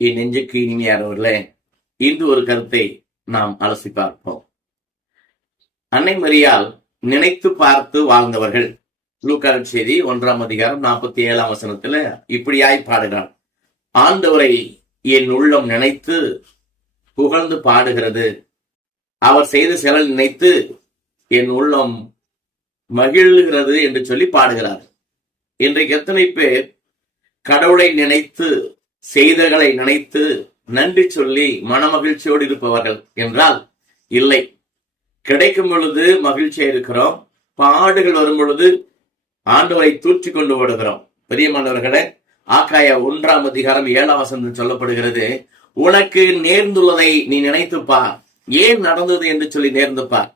என் நெஞ்சுக்கு இனிமையானவர்களே, இன்று ஒரு கருத்தை நாம் அலசி பார்ப்போம். அன்னை மரியாள் நினைத்து பார்த்து வாழ்ந்தவர்கள். லூக்கா செய்தி 1:47 இப்படியாய் பாடுகிறார். ஆண்டவரை என் உள்ளம் நினைத்து புகழ்ந்து பாடுகிறது. அவர் செய்த செயல் நினைத்து என் உள்ளம் மகிழ்கிறது என்று சொல்லி பாடுகிறார். இன்றைக்கு எத்தனை பேர் கடவுளை நினைத்து செய்தகளை நினைத்து நன்றி சொல்லி மனமகிழ்ச்சியோடு இருப்பவர்கள் என்றால் இல்லை. கிடைக்கும் பொழுது மகிழ்ச்சியா இருக்கிறோம், பாடுகள் வரும் பொழுது ஆண்டவரை தூற்றி கொண்டு ஓடுகிறோம். பிரியமானவர்களே, ஆகாயா 1:7 சொல்லப்படுகிறது, உனக்கு நேர்ந்துள்ளதை நீ நினைத்துப்பார், ஏன் நடந்தது என்று சொல்லி நேர்ந்துப்பார்.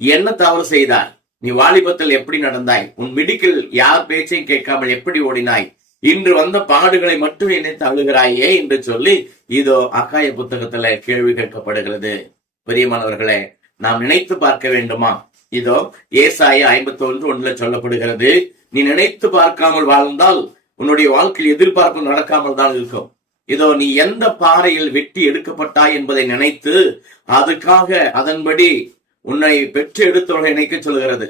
என்ன தவறு செய்தாய்? நீ வாலிபத்தில் எப்படி நடந்தாய்? உன் மிடிக்கில் யார் பேச்சையும் கேட்காமல் எப்படி ஓடினாய்? இன்று வந்த பாடுகளை மட்டும் நினைத்து அழுகிறாயே என்று சொல்லி இதோ அக்காய புத்தகத்துல கேள்வி கேட்கப்படுகிறது. பிரியமானவர்களே, நாம் நினைத்து பார்க்க வேண்டுமா? இதோ ஏசாயா 51:1 சொல்லப்படுகிறது, நீ நினைத்து பார்க்காமல் வாழ்ந்தால் உன்னுடைய வாழ்க்கையில் எதிர்பார்ப்பு நடக்காமல் தான் இருக்கும். இதோ நீ எந்த பாறையில் வெட்டி எடுக்கப்பட்டாய் என்பதை நினைத்து அதுக்காக அதன்படி உன்னை பெற்று எடுத்தவர்கள் நினைக்க சொல்கிறது.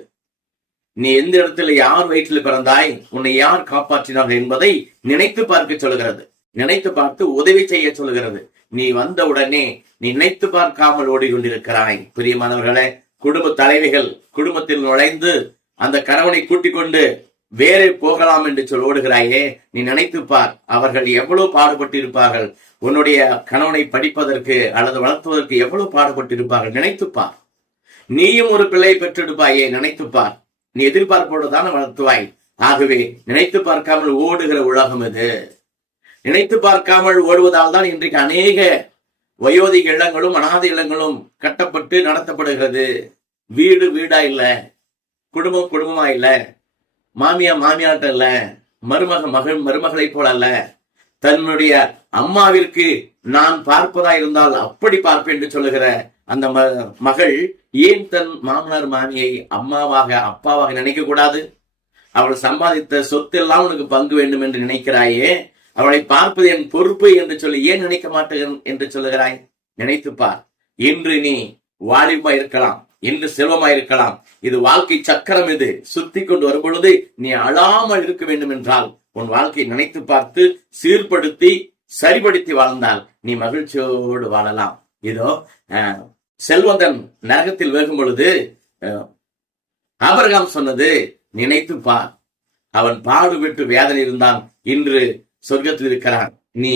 நீ எந்த இடத்துல யார் வயிற்றில் பிறந்தாய், உன்னை யார் காப்பாற்றினார்கள் என்பதை நினைத்து பார்க்க சொல்கிறது. நினைத்து பார்த்து உதவி செய்ய சொல்கிறது. நீ வந்த உடனே நீ நினைத்து பார்க்காமல் ஓடிக்கொண்டிருக்கிறாய். பிரியமானவர்களே, குடும்ப தலைவிகள் குடும்பத்தில் நுழைந்து அந்த கணவனை கூட்டிக் கொண்டு வேறே போகலாம் என்று சொல்லி ஓடுகிறாயே, நீ நினைத்து பார், அவர்கள் எவ்வளவு பாடுபட்டு இருப்பார்கள். உன்னுடைய கணவனை படிப்பதற்கு அல்லது வளர்த்துவதற்கு எவ்வளவு பாடுபட்டு இருப்பார்கள். நினைத்துப்பார். நீயும் ஒரு பிள்ளையை பெற்றெடுப்பாயே, நினைத்துப்பார். நீ எதிர்பார்ப்போடு தானே வளர்த்துவாய். ஆகவே நினைத்து பார்க்காமல் ஓடுகிற உலகம் இது. நினைத்து பார்க்காமல் ஓடுவதால் தான் இன்றைக்கு அநேக வயோதிக இல்லங்களும் அனாதை இல்லங்களும் கட்டப்பட்டு நடத்தப்படுகிறது. வீடு வீடா இல்ல, குடும்பம் குடும்பமா இல்ல, மாமியாட்ட இல்ல, மருமகளை போல அல்ல. தன்னுடைய அம்மாவிற்கு நான் பார்ப்பதா இருந்தால் அப்படி பார்ப்பேன் என்று சொல்லுகிற அந்த மகள் ஏன் தன் மாமனார் மாமியை அம்மாவாக அப்பாவாக நினைக்க கூடாது? அவள் சம்பாதித்த சொத்தெல்லாம் உனக்கு பங்கு வேண்டும் என்று நினைக்கிறாயே, அவளை பார்ப்பது என் பொறுப்பு என்று சொல்லி ஏன் நினைக்க மாட்டேன் என்று சொல்லுகிறாய்? நினைத்துப்பார். இன்று நீ வாலிபமா இருக்கலாம், இன்று செல்வமா இருக்கலாம். இது வாழ்க்கை சக்கரம். இது சுத்தி கொண்டு வரும் பொழுது நீ அழாமல் இருக்க வேண்டும் என்றால் உன் வாழ்க்கையை நினைத்து பார்த்து சீர்படுத்தி சரிபடுத்தி வாழ்ந்தால் நீ மகிழ்ச்சியோடு வாழலாம். இதோ செல்வந்தன் நரகத்தில் வேகும் பொழுது ஆபிரகாம் சொன்னது, நினைத்து பார், அவன் பாடுபட்டு வேதனை இருந்தான், இன்று சொர்க்கத்தில் இருக்கிறான். நீ